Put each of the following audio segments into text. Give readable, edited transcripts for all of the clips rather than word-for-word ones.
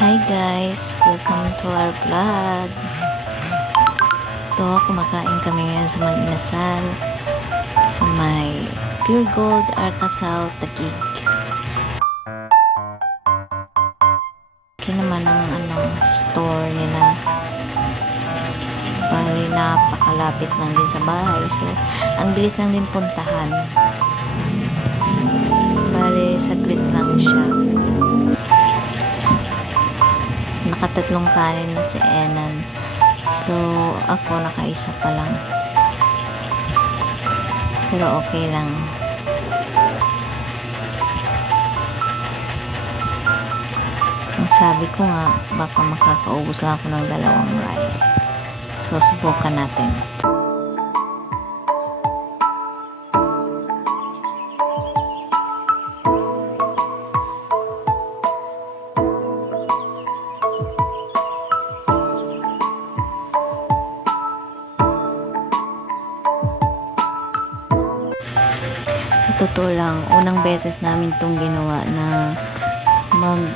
Hi guys! Welcome to our vlog. Ito, kumakain kami ngayon sa Mag-inasal sa may Pure Gold, Arcasao, Taguig. Ito naman ang store nila. Bali, napakalapit lang din sa bahay. So, ang bilis lang din puntahan. Bali, saglit lang siya. Nakatatlong kanin na si Enan. So, ako nakaisa pa lang. Pero okay lang. Ang sabi ko nga, baka makakaubos lang ako ng 2 rice. So, subukan natin. Totoo lang, unang beses namin tong ginawa na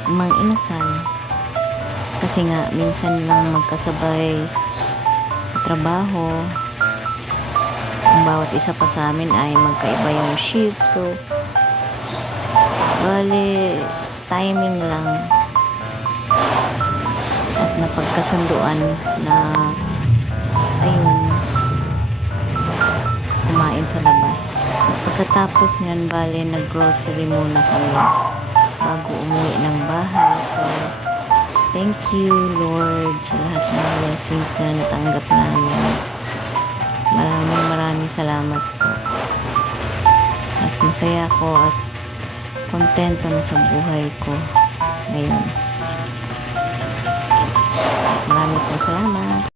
mag-inasal. Kasi nga, minsan lang magkasabay sa trabaho. Ang bawat isa pa sa amin ay magkaiba yung shift. So, bali, timing lang. At napagkasunduan na, ayun, kumain sa labas. Pagkatapos nyan, bali, nag-grocery muna kami bago umuwi ng bahay. So, thank you, Lord, sa lahat ng blessings na natanggap namin. Maraming salamat po. At masaya ko at kontento na sa buhay ko ngayon. Maraming salamat.